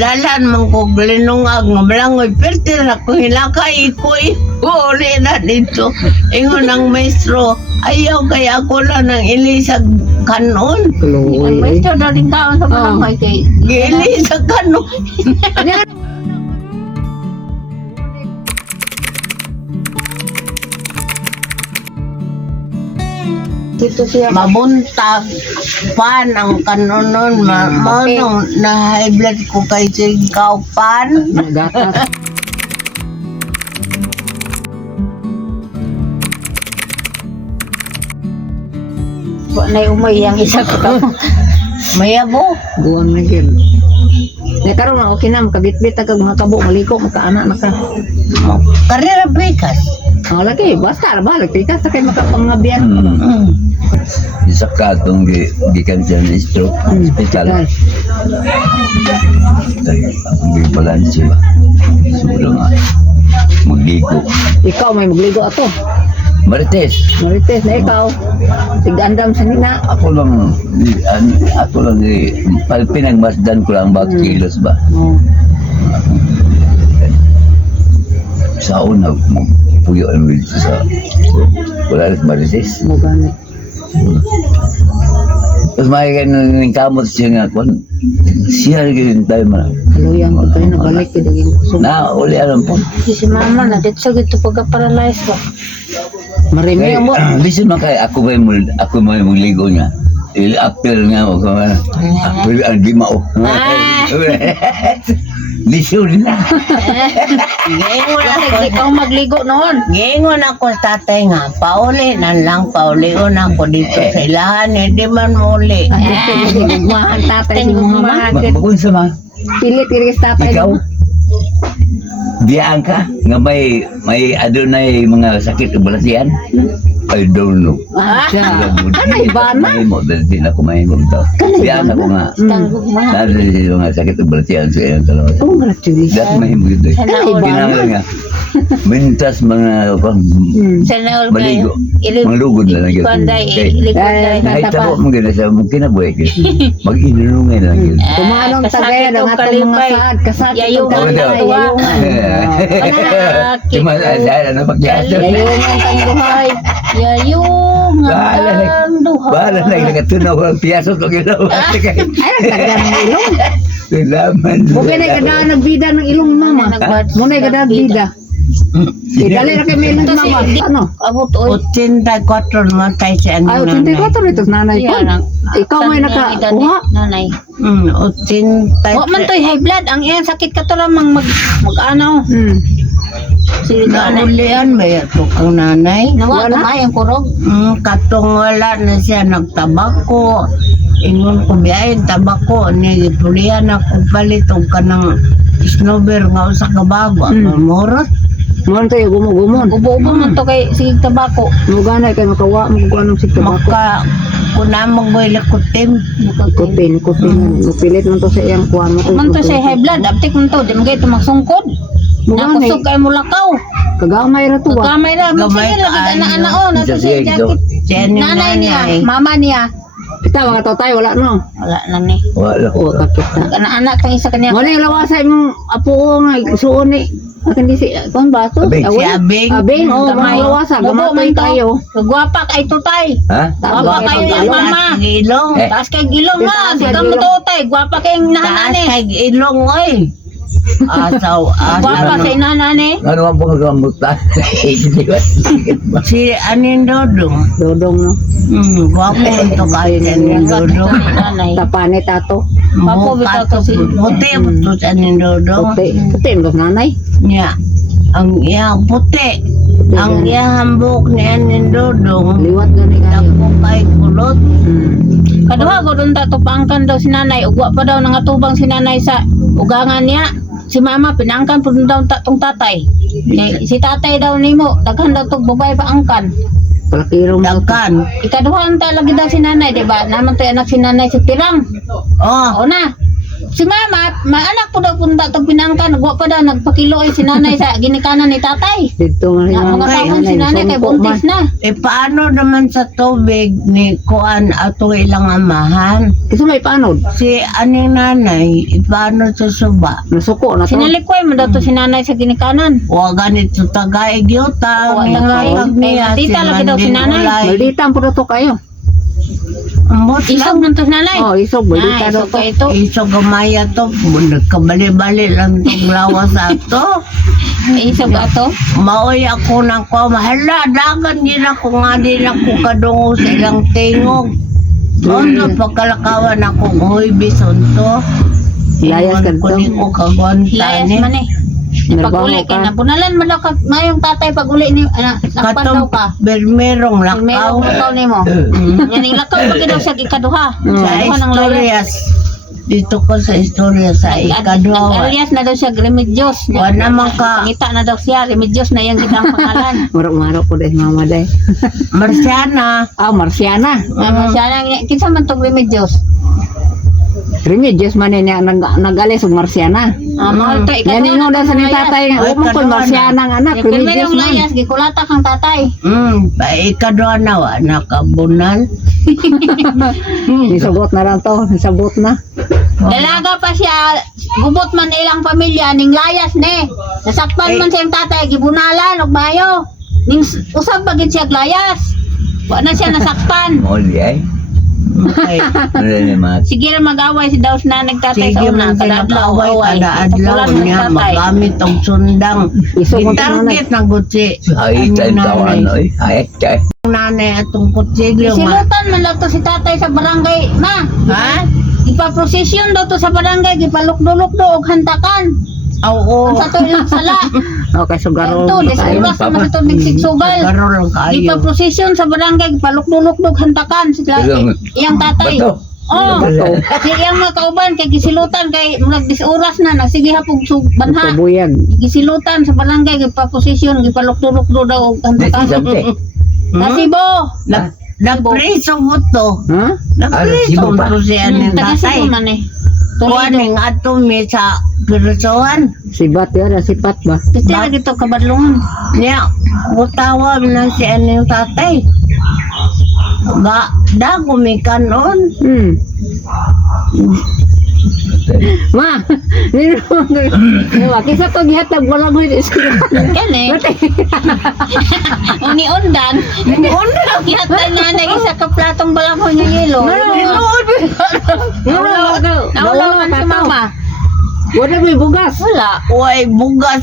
Dalan man ko linungag nga malangoy perti na ko hilakay ko uli na dito. Ingon ang maestro, ayaw kaya ako lang ng ilisag kanon. Ang maestro daw din taon sa barangay kay. Ilisag kanon. Dito siya. Mabuntag pan ang kanon nun. Manong na high blood ko kay Sigaw pan. Gatas. Nay umay yang isa ko ta. Mayabo. Buwang na yun. Na karon na okay na, makabit-bit na kag mga kabo, maliko, makaanak na ka. Karera brekas. Ang lagi, basta, balag, tikas na kayo makapangabiyan. Isa ka itong gikan siya ng stroke hospital. Ang gibalansi ba? Siguro nga. Magligo. Ikaw may magligo ato. Marites, Marites na ikaw. Tig-andam sa nina. ako lang pinagmasdan ko lang about kilos ba? Oh. Sa una, puyo ang wheels sa wala rin Marites. Mo gani. Tapos makikita ng kamot siya nga kung siya rin tayo man. Haluyang ko tayo nabalik ko daging kusog. Na, uli alam po. Si mama na dito sa gito pagka-paralyze ba. Marimi mo. Bisin man kay ako may magligo niya. After nga ako man. Ako di mao. Lisod na. Gingon Kasi ako. ikaw magligo noon. Gingon ako sa tatay nga. Pauli na lang. Paulion ako dito sa ilahan. Hindi man muli. Dito si gugmahan tatay si mga mama. Bakun sa mga Pilit kiri sa tatay. ikaw. Biyaan ka nga may adunay mga sakit balasian. I don't know. Anay ba na? May mo din ako may mo daw. Biyaan ako nga. Tanggog mo. Dahil yung mga sakit balasian sa iyang dalawa. Oh, grabe. Dat may mo dito. Sana all Kinahanglan nga. Mintas mga Sana all maligo. kayo. Mga lugod na lang yun. Panday. Okay. Iligpanday. Kahit ako mo gina sa mong kinabuhay kayo. Mag-inulungay lang yun. Kumanong tagay ang atong mga saad. Kasakit Yayungan ang daw. tagay. Cuma ada na pagyasa. Yayungan ang buhay. Yayungan ang duha. Bahala na nakatunaw ang piyaso ko ginawa. Ay, nagtagan ng ilong. Salamat. Bukay na ikadaan nagbida ng ilong mama. Muna ikadaan nagbida. Dali na kayo may ilong mama. Ano? Abot oy. 84 naman tayo sa ano Ay, nanay. 84 ito nanay ko. Ikaw may naka-uha. Nanay. 84. Wa man toy high blood ang iyang sakit ka to lamang mag-ano. Sili ka na. Naulian ba ito kung nanay? Nawa kamay ang kurog. Katong wala na siya nagtabako. Ingon ko biyahin tabako. Pulihan ako palit og kanang snowber nga usa ka bago. Mamurot. Muna tayo gumugumon. Ubo-ubo man to kay sigig tabako. Muganay kayo makawa. Muganong si tabako. Maka kunamang boy lakutim. Kupin. Mupilit mo to sa iyang kuwan mo. Man to say high blood, aptik man to, di mo kayo magsungkod. Muganay. Nakusog kayo mulakaw. Kagamay na to ba? Kamay na, Gamay magsige lagi ka, ana-ana o, nato Isa sa siya, jacket. Siya ni Nanay niya, nanay. mama niya. Kita mga tatay wala no. Wala na ni. Wala O ko. kakita. Anak-anak kang isa kanya. Wala yung lawasa yung apo ko nga suon ni. Akan di si kon baso. Abing. Si Abing. Abing oh mga lawasa gamatoy tayo. Gagwapa kay tutay. Ha? Gwapa kayo yung mama. Ilong. Eh. Taas kay gilong Taas na, kay sigang mo gilong. tutay. Gwapa kay Taas nahanane. kay ilong oy. Asaw. Gwapa sa inanane. Ano ang panggambutan? Si Anin Dodong. Dodong no. Gwapo ito kayo ni Anin Dodong. Nanay. Tapane tato. Papo bitaw to si Puti ito si Anin Dodong. Puti. Puti ang nanay. Niya. Ang iyang puti. Ang iyang hambok ni Anin Dodong. Liwat gani kayo. Dako kay kulot. Kaduha ko doon tato paangkan daw si nanay. Ugwa pa daw nangatubang si nanay sa ugangan niya. Si mama pinangkan po daw tatong tatay. Kay si tatay daw nimo daghan daw tog babay paangkan. Palakirong Dagkan. Ikaduha ang lagi daw si nanay, di ba? Naman to anak si nanay si Tirang. Oh. O na. si mama, maanak po daw punta itong pinangkan. Nagwa pa daw, nagpakiloy si nanay sa ginikanan ni tatay. Dito nga Na, mga tahon si nanay kay buntis na. Paano naman sa tubig ni Kuan ato ilang amahan? Kasi may panod. Si aning nanay, paano sa suba? Nasuko na to. Sinalikoy mo daw to si nanay sa ginikanan. Wa ganito tagaig yuta. Wa tagaig. Tita lagi daw si nanay. Balditan po na to kayo. Ambot Isog lang. ng to si nanay. Oh, isog. Balditan na Isog to. ka ito. Iso gamaya to. Nagkabali-bali lang itong lawas ato. Isog ato. Maoy ako ng ko. Mahala, dagan din ako nga din ako kadungo sa ilang tingog. Ondo, pagkalakawan ako, huy, bison to. Layas ka to. Kunin ko kagwanta Layas ni. man eh. Pag-uli kay nabunalan mo daw ngayong tatay pag-uli ni nakpan daw Katong ka. bermerong lakaw. Merong lakaw nimo. Yan ang lakaw pag daw sa ikaduha. Sa Ikaduha ng layas. istorya. Dito ko sa istorya sa ikaduha. Nag-alias na daw siya Remedios. Wa naman ka. Ngita na daw siya Remedios na yung gitang pangalan. Marok-marok po dahil mama dahil. Marciana. Ah, Marciana. Siya lang kinsa man tong Remedios. Remedios man niya nag-alis og Marciana. Mahal to Yan yung daw sa ni tatay. Ay, Huwag mo ko kaduha na. Marciana ang anak. Pero Remedios yung man. layas gikulata kang tatay. Pa ikaduha na wa nakabunan. Nisabot na lang to. Nisabot na. Dalaga pa siya, gubot man ilang pamilya ning layas ne. Nasakpan man siyang tatay gibunalan og mayo. Ning usab pagit siya og layas. Wa na siya nasakpan. Moli ay. Okay. Wala ni mat. Sige ra mag-away si daw na nagtatay sa Sige una man kada adlaw pinapaway kada adlaw niya magamit og sundang. Iso mo to Itarget na gutsi. Ay, tayo tawan oy. Ay, tay. Nanay atong kutsilyo ma. Silutan man daw to si tatay sa barangay, ma. Ha? Ipa-procession daw to sa barangay, gipalukdo-lukdo og hantakan. Oo. Ang sa to ilang sala. Okay, so garo. Ito, desuras naman ito nagsigsugal. Garol kayo. Ipa-procession sa barangay, gipalukdo-lukdo og hantakan. Sila, iyang tatay. Bato. Oh, kasi iyang mga kauban kay gisilutan kay murag disuras na nagsige hapog banha. Kabuyag. Gisilutan sa barangay gipa-posisyon gipalukdo-lukdo daw og Nasi hantakan. sabte. Nasibo. Nagpreso mo to. Ha? Nagpreso Sibo pa. mo to siya ng Taga tatay. Sibo man eh. Kuwaning ato mi sa pirusohan. Sibat yun. Sipat ba? Kasi lagi to kabadlungan. Niya, utawa na siya ng tatay. Da kumikan on. Ma, kisa to gihatag wala mo yung iskira. Yan eh. Uni undan. Undan. Kinatay na isa ka platong balakon ng yelo. Naulaw man si mama. Wala may bugas. Wala. Uy, bugas.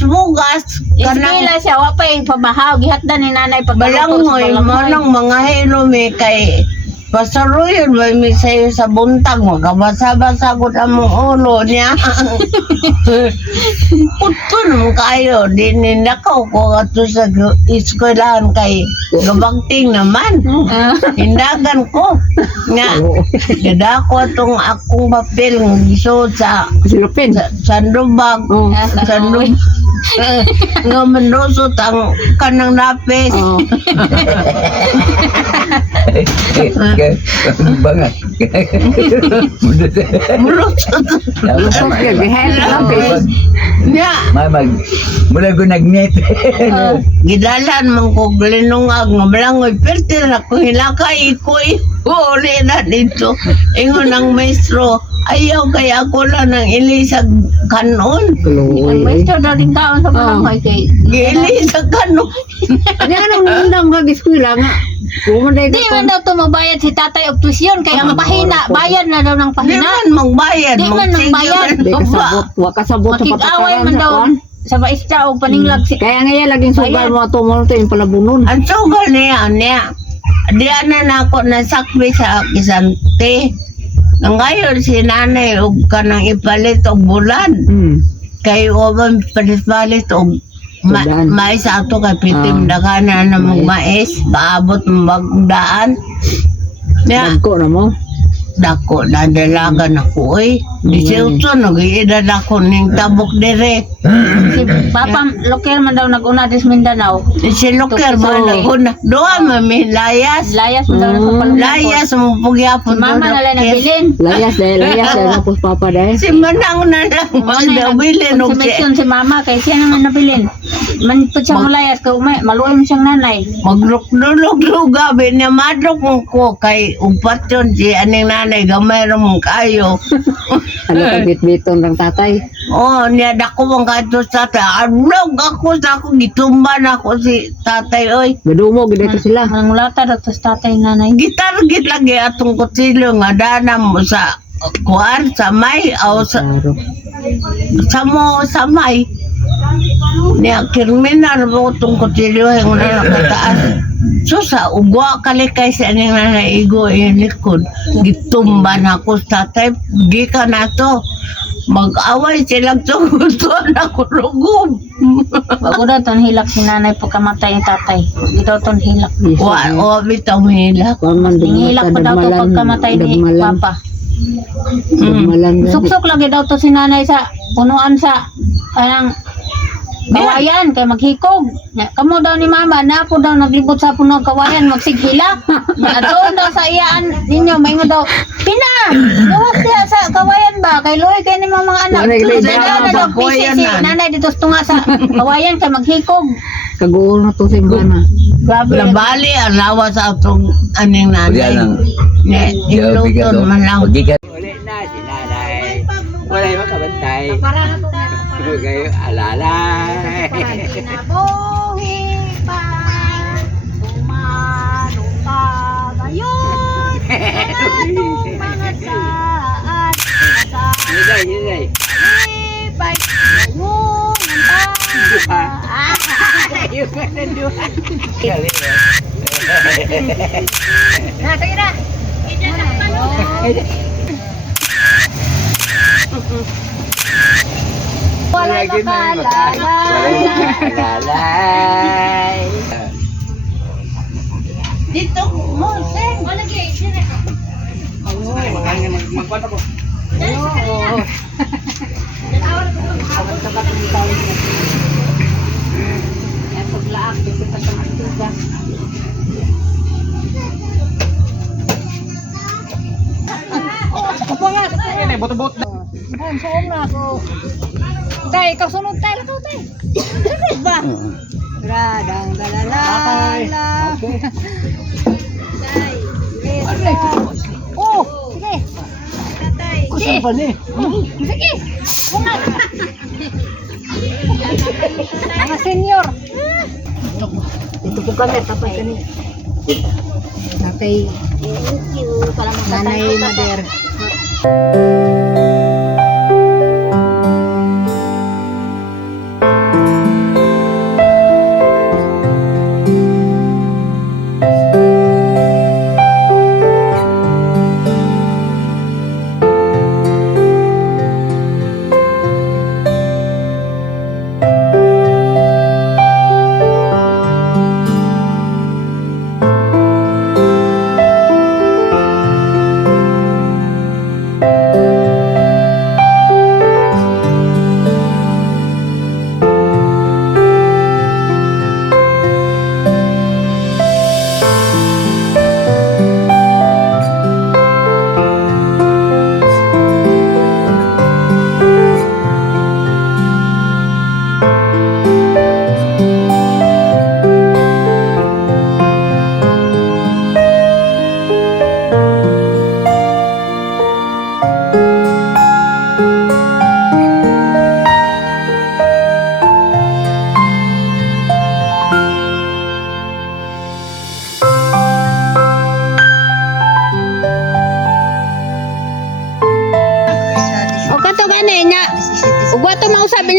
Iskila siya, wapay pabahaw. Gihatdan ni nanay pagkaluto sa Balangoy, balangoy. manang mga hilo may kay pasaruyan ba may sayo sa buntag magkabasa-basa ko na mong ulo niya. Puto naman kayo, dininakaw ko ato sa eskwelahan kay gabagting naman. Hindagan ko. Nga, gada ko itong akong papel ng gisod sa Silupin. sandubag. Sandubag. Nga manusot ang kanang lapis. Oh. Bangat. Mulusot. Okay, behind the lapis. Nga, Mamag. Mula ko nag-net. gidalan man ko glinungag nga balangoy perte na ko hilakay ikoy uli na dito ingon ng maestro ayaw kaya ako lang ng ilisag kanon Ang Tuloy. maestro daw din kaon sa balangoy kay. giilisag kanon Ano nang nandang mag-eskwela nga? Kumunday Di man daw tumabayad si tatay og tuition kay ang pahina, bayad na daw ng di pahina. man magbayad Di man magbayad. Di kasabot. Wa kasabot sa Makig-away patakaran man sa daw kuwan. sa maestra og paninglag si Kaya ngayon laging sugal mo tumulto yung palabunon. ang sugal niya di na ako nasakmi sa kisante ngayon si nanay og kanang ipalit og bulan kay oban palit-palit og Daan. mais ato kay pitim dagana na mag mais paabot magdaan ya Dagko na mo. dako nadalagan ako eh. Di siya ito, nag-iedad ako ning tabok dire. Si Papa Loker man daw nag-una dis Mindanao. Di si Loker ba naguna. Doa mami, layas. Layas man daw nagpapalungkot. Layas mo pugyapon. Mama na lang nabilin. Layas dahil tapos papa dahil. Si Manang na lang magdabilin og siya. Konsumisyon si Mama kay siya naman nabilin. Man po siyang layas ka umay, maluoy mo siyang nanay. Magluk-luk gabi niya madrok ko kay upat yun si aning nanay gamay ramong kayo. Ano ka bit-biton ng tatay? Oh, niya dako mong kato sa tatay. Adlog ako sa ako, gitumban ako si tatay, oy. Gadumog, dito sila. Ang lata daw to sa tatay nanay. Gitargit lagi atong kutsilyo nga danam mo sa kuwan, sa may, o sa may. Niya, kirminar mo itong kutsilyo yung nakataas. So sa ugwa kalikay sa aning nanaigo yung likod. Gitumban ako sa tatay, gika na to. Mag-away silang tugutuan ako lugub. Bago daw ton hilak si nanay pagkamatay ni tatay. Di daw ton hilak. O, bitaw mahilak. Hinihilak pa daw to pagkamatay ni Papa. Dagmalan. Suksok lagi daw to si nanay sa punuan sa parang kawayan kay maghikog. Kamo daw ni Mama na po daw naglibot sa puno kawayan magsigila. Ato daw sa iyaan ninyo may mo daw pina. Luwas diha sa kawayan ba kay luoy kay ni mga anak. Daw daw pisi si nanay dito sa tunga sa kawayan kay maghikog. Kaguol na to sa imana. Grabe. Nabali ang lawas sa atong aning Kaya nanay. lang. Ne, iluton man lang. Pagkikat. Ulit na si nanay. Wala yung makabantay. Ano kayo? Alalay. Nabuhi pa, umano pa ngayon, mga saan, Yun ay. ibay ngayon, Yung nanduhan. wala Alalay. Dito mo, sing. Tay, ikaw sunod tayo ito, tay. Sunod ba? Gradang dalalala. Tay, oh, sige. Sige. Sige. Bunga. Mga senior. Ito po kami, tapos kami. Tatay, Thank you. nanay, mother.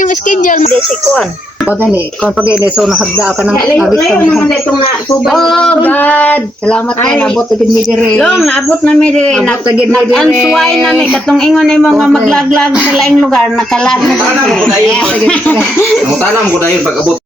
yung schedule. Pag gani, kung pag gani, so nakagda ka ng nabis ka naman itong na subay. Oh God! Salamat kayo, nabot agad mi dire. Long, naabot na mi dire. Nabot agad mi dire. Nag-answay na mi. Katong ingon na yung mga Okay. maglaglag sa laing lugar. Nakalag na. Ang tanam ko na yun pag-abot.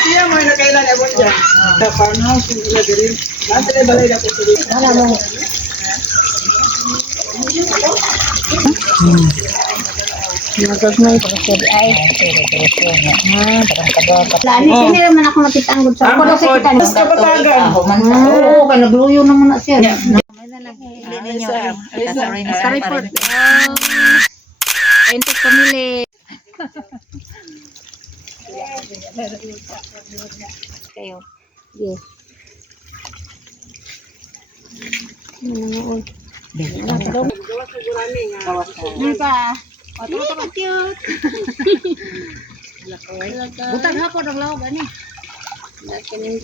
Siya mo na kailan abot dyan. Sa farmhouse yung sila diri. Nasa na balay dako sa diri. Lani, hindi naman ako makitanggol sa Ako na sa kita. Mas kapatagan. Oo, kaya nagluyo naman na siya. Sa report. Ento pamili. Kayo. Yes. Ano pa? Cute. Butang hapon ang lawag ani.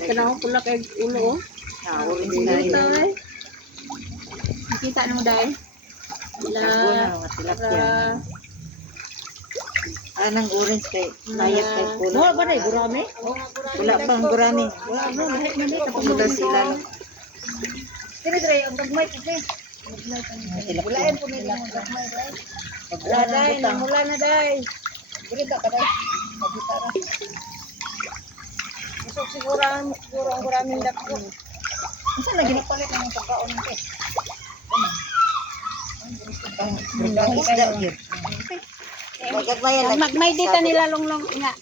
Kanang pula kay ulo. Nakita mo dahil? Anang orange kay mayat kay pula. Wala ba dai gurami? Wala pang gurami. Wala sila. Dire dire ang gagmay kasi. Walain po nila ang gagmay dai. Wala dai, namula na dai. Dire ka dai. Pagitara. Siguro ang guraming dako. Unsa lagi na palit ang pagkaon nito? Magmay dita nila longlong nga.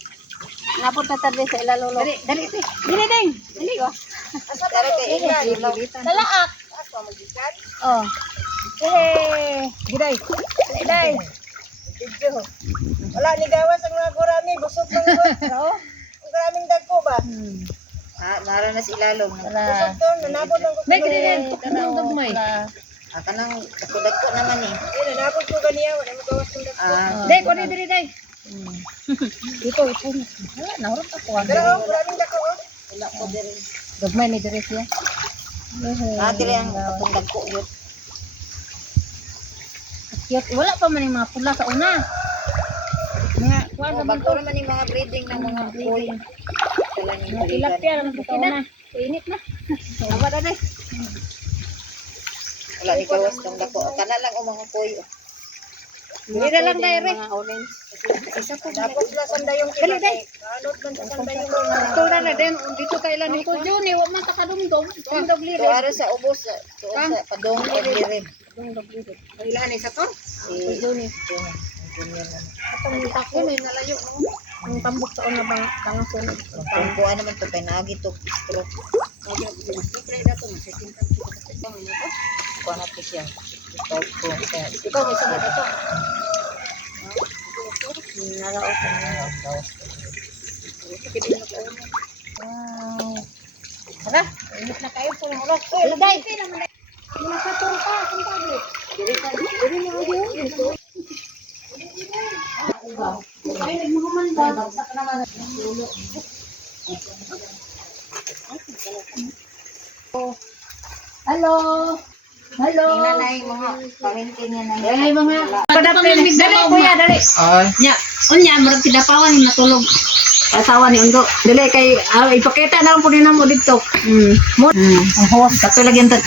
Napot na tarde sa ilalolo. Dali, dali. Dili ding. Dili ko. Pero kay ila Dalaak. Oh. Eh, giday. Giday. Wala ni gawas ang mga gurami, busog man ko. Oo. Ang guraming dagko ba? nara na si ilalom. Busog to, nanabot lang ko. May ganyan, tukong gagmay. Kanang kakudag-ko naman eh. Nanabot ko ganiya, wala mo gawas kong dagko. Ah, Day, kunin diri day. Ito. Wala, nahurot ako. Pero guraming dagko. wala ko diri. Gagmay ni diri siya. Dili ang kakudag-ko yun. Cute. Wala pa man yung mga pula sa una. Mga kuha naman Bago naman yung mga breeding ng mga boy. Wala ni breeding. tilapia lang sa una. Init na. Tama na day. Wala ni gawas tong dako. Kana lang ang mga boy. Hindi na lang day, re. Mga orange. Isa po. Tapos na sandayong kila day. Anot man sa sandayong mga. Ito na din, dito kailan Ito yun eh. Huwag man takadumdum. Dumdum To lirin. ara sa ubos sa padong o lirin. Kailan isa to? Si Juni. Itong takyo may nalayo. Ang tambok sa una bang tangasun. Ang kuha naman to kay nagi to stroke. Kuha natin siya. Ito po. Ito may sabat ito. Naraos na niya. Hala, init na kayo sa mga ulo. Day, muna sa turo pa, kung tablet. Diri na audio. Ay, nagmumanda. Sa naman. Hello. Hello. Nanay mga pamangkin niya na. Dali mga. Dali kuya, dali. Ay. Nya, unya murag kidapawan matulog. Asawa ni Undo. Dili kay ipakita na po din mo dito. Mo. Ang host katulad yan to.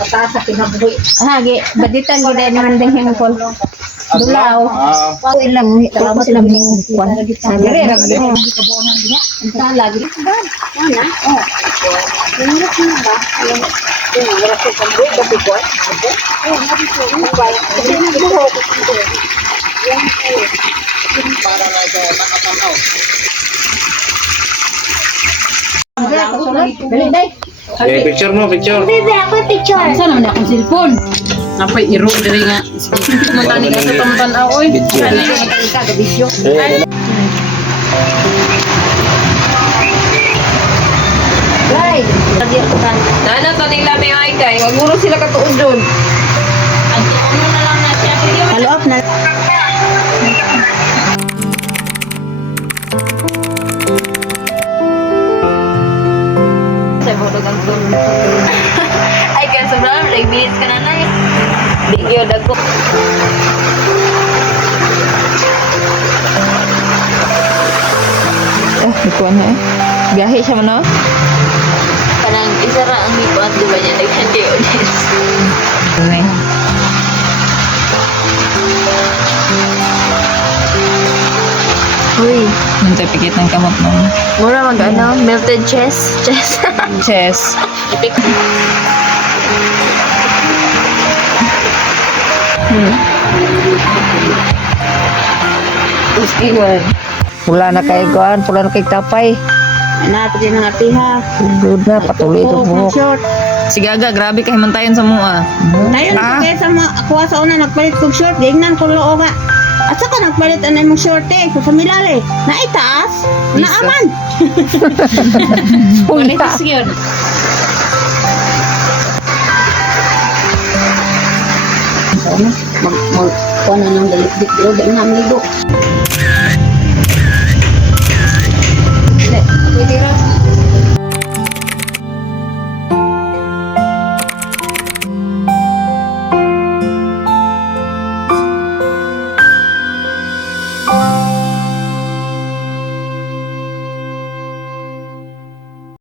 Pataas sa kinabuhi. Hagi. Baditan gida naman din hingkol. Dulaw. Wow, ilang salamat ilang kwan. Sabi re rag mo. Sa lagi. Ana. Oh. Yung na ba? Yung wala ko kamboy ba ko? Oh, nabi ko. Ba. Kasi nagbuho ko dito. Yan ay Para na sa nakatanaw. dali day. Okay, picture mo, picture. Saan naman akong cellphone? Napay iro diri nga. Matani ka sa pampan oy. Ka gabisyo. Day. Nana to nila may ay kay. Wag mo sila katuod doon. Follow up na. Ay, kaya sobrang nag-minutes ka na na eh. Di yun ako. Di ko na eh. Gahi siya man, no? Kanang isa ra ang hipat, di ba niya? Nag-handy audience. Tunay. Uy, Nantay pikit ng kamot mo. mura mag ano? Melted chess? Chess. Chess. Pula na kay kuan, pula na kay tapay. Nato din ang atiha. Good na, patuloy ito Buhok buhok. ng short. Si Gaga, grabe ka himantayan sa mua. Dayon kaya sa mga ako sa una nagpalit kog short, gingnan ko loo nga. At saka nagpalit anay mong short eh, sa milali. Na itaas, na aman. Punta. yun. Mag kuha na ng dalik-dik, dili na ang ligo.